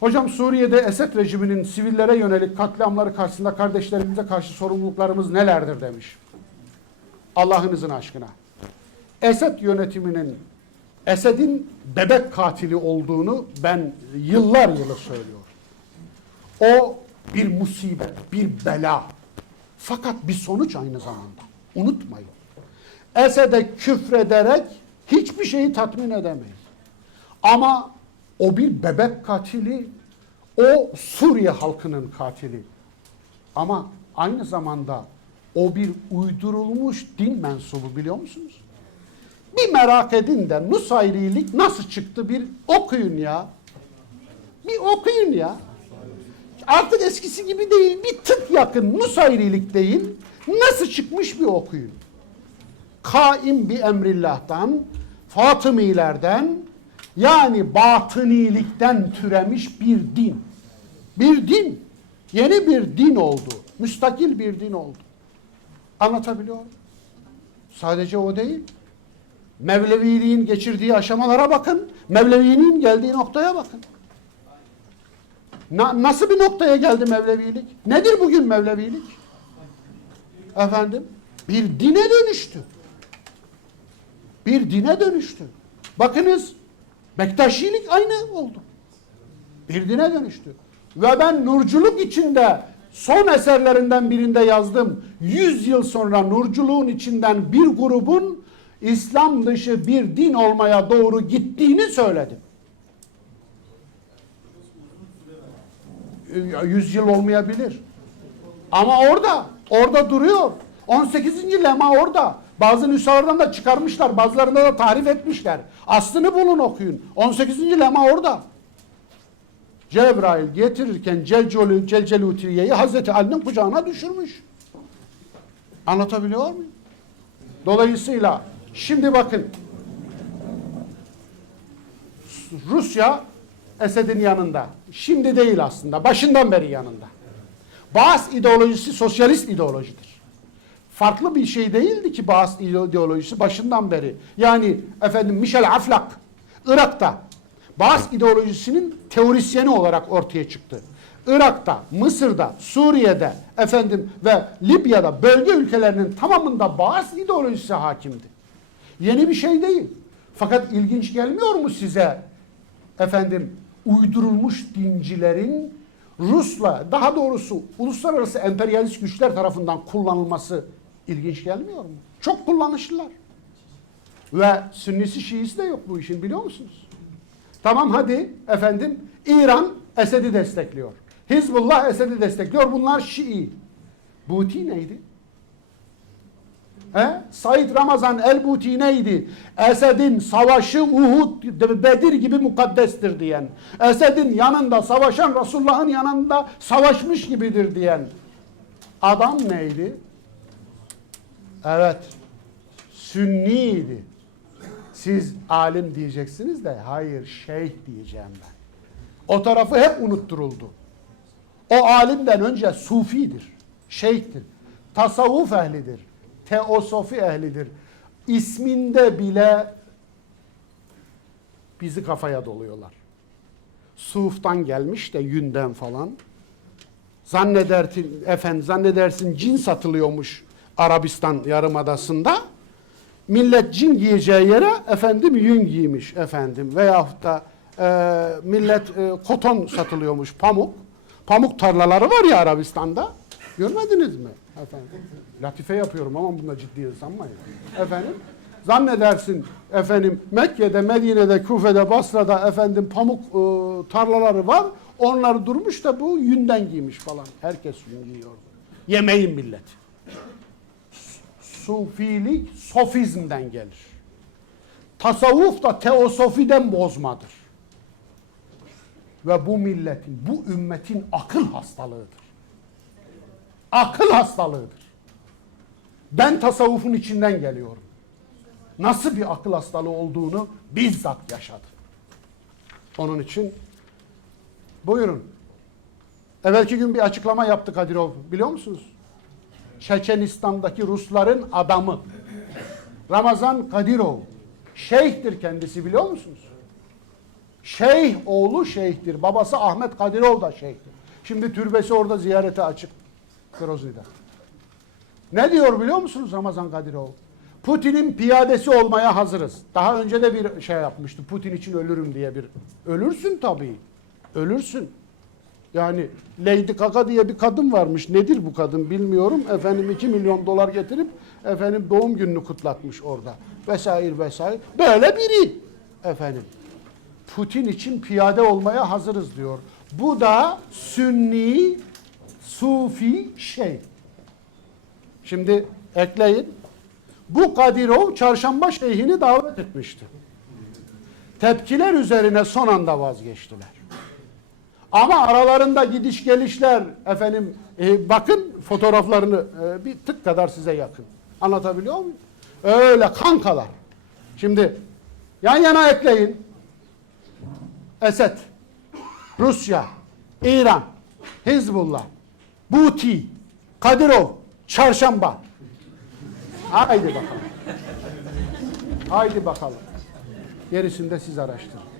Hocam Suriye'de Esed rejiminin sivillere yönelik katliamları karşısında kardeşlerimize karşı sorumluluklarımız nelerdir demiş. Allah'ınızın aşkına. Esed yönetiminin Esed'in bebek katili olduğunu ben yıllar yılı söylüyorum. O bir musibet, bir bela. Fakat bir sonuç aynı zamanda. Unutmayın. Esed'e küfrederek hiçbir şeyi tatmin edemeyiz. Ama o bir bebek katili, o Suriye halkının katili. Ama aynı zamanda o bir uydurulmuş din mensubu biliyor musunuz? Bir merak edin de Nusayrilik nasıl çıktı bir okuyun ya. Bir okuyun ya. Artık eskisi gibi değil bir tık yakın Nusayrilik değil. Nasıl çıkmış bir okuyun. Kaim bir emrillah'tan, Fatımilerden yani batınilikten türemiş bir din. Bir din. Yeni bir din oldu. Müstakil bir din oldu. Anlatabiliyor muyum? Sadece o değil. Mevleviliğin geçirdiği aşamalara bakın. Mevleviliğin geldiği noktaya bakın. Na- nasıl bir noktaya geldi Mevlevilik? Nedir bugün Mevlevilik? Efendim? Bir dine dönüştü. Bir dine dönüştü. Bakınız Bektaşilik aynı oldu. Bir dine dönüştü. Ve ben nurculuk içinde son eserlerinden birinde yazdım. 100 yıl sonra nurculuğun içinden bir grubun İslam dışı bir din olmaya doğru gittiğini söyledim. Ya, 100 yıl olmayabilir. Ama orada, orada duruyor. 18. lema orada. Bazı nüshalardan da çıkarmışlar, bazılarında da tarif etmişler. Aslını bulun okuyun. 18. lema orada. Cebrail getirirken Celcelü, Celcelutiriye'yi Hazreti Ali'nin kucağına düşürmüş. Anlatabiliyor muyum? Dolayısıyla şimdi bakın Rusya Esed'in yanında. Şimdi değil aslında. Başından beri yanında. Baas ideolojisi sosyalist ideolojidir. Farklı bir şey değildi ki Baas ideolojisi başından beri. Yani efendim Michel Aflak Irak'ta Baas ideolojisinin teorisyeni olarak ortaya çıktı. Irak'ta, Mısır'da, Suriye'de efendim ve Libya'da bölge ülkelerinin tamamında Baas ideolojisi hakimdi. Yeni bir şey değil. Fakat ilginç gelmiyor mu size efendim uydurulmuş dincilerin Rus'la daha doğrusu uluslararası emperyalist güçler tarafından kullanılması ilginç gelmiyor mu? Çok kullanışlılar. Ve Sünnisi Şiisi de yok bu işin biliyor musunuz? Tamam hadi efendim İran Esed'i destekliyor. Hizbullah Esed'i destekliyor. Bunlar Şii. Buti neydi? He? Said Ramazan el-Buti neydi? Esed'in savaşı Uhud, Bedir gibi mukaddestir diyen. Esed'in yanında savaşan Resulullah'ın yanında savaşmış gibidir diyen. Adam neydi? Evet. Sünniydi. Siz alim diyeceksiniz de hayır şeyh diyeceğim ben. O tarafı hep unutturuldu. O alimden önce sufidir, şeyhtir, tasavvuf ehlidir, teosofi ehlidir. İsminde bile bizi kafaya doluyorlar. Suftan gelmiş de yünden falan. Zannedersin, efendim, zannedersin cin satılıyormuş Arabistan yarımadasında. Millet cin giyeceği yere efendim yün giymiş efendim. Veyahut da e, millet e, koton satılıyormuş pamuk. Pamuk tarlaları var ya Arabistan'da. Görmediniz mi efendim? Latife yapıyorum ama bunda ciddiye sanmayın. Efendim? Zannedersin efendim Mekke'de, Medine'de, Kufe'de, Basra'da efendim pamuk e, tarlaları var. Onları durmuş da bu yünden giymiş falan. Herkes yün giyiyordu. Yemeyin millet. Sufilik sofizmden gelir. Tasavvuf da teosofiden bozmadır. Ve bu milletin, bu ümmetin akıl hastalığıdır. Akıl hastalığıdır. Ben tasavvufun içinden geliyorum. Nasıl bir akıl hastalığı olduğunu bizzat yaşadım. Onun için buyurun. Evvelki gün bir açıklama yaptı Kadirov biliyor musunuz? Çeçenistan'daki Rusların adamı. Ramazan Kadirov. Şeyhtir kendisi biliyor musunuz? Şeyh oğlu şeyhtir. Babası Ahmet Kadirov da şeyhtir. Şimdi türbesi orada ziyarete açık. Grozny'de. Ne diyor biliyor musunuz Ramazan Kadirov? Putin'in piyadesi olmaya hazırız. Daha önce de bir şey yapmıştı. Putin için ölürüm diye bir. Ölürsün tabii. Ölürsün. Yani Lady Gaga diye bir kadın varmış. Nedir bu kadın bilmiyorum. Efendim 2 milyon dolar getirip efendim doğum gününü kutlatmış orada. Vesaire vesaire. Böyle biri efendim. Putin için piyade olmaya hazırız diyor. Bu da Sünni, Sufi şey. Şimdi ekleyin. Bu Kadirov çarşamba şeyhini davet etmişti. Tepkiler üzerine son anda vazgeçtiler. Ama aralarında gidiş gelişler efendim e, bakın fotoğraflarını e, bir tık kadar size yakın. Anlatabiliyor muyum? Öyle kankalar. Şimdi yan yana ekleyin. Esed, Rusya, İran, Hizbullah, Buti, Kadirov, Çarşamba. Haydi bakalım. Haydi bakalım. Gerisini de siz araştırın.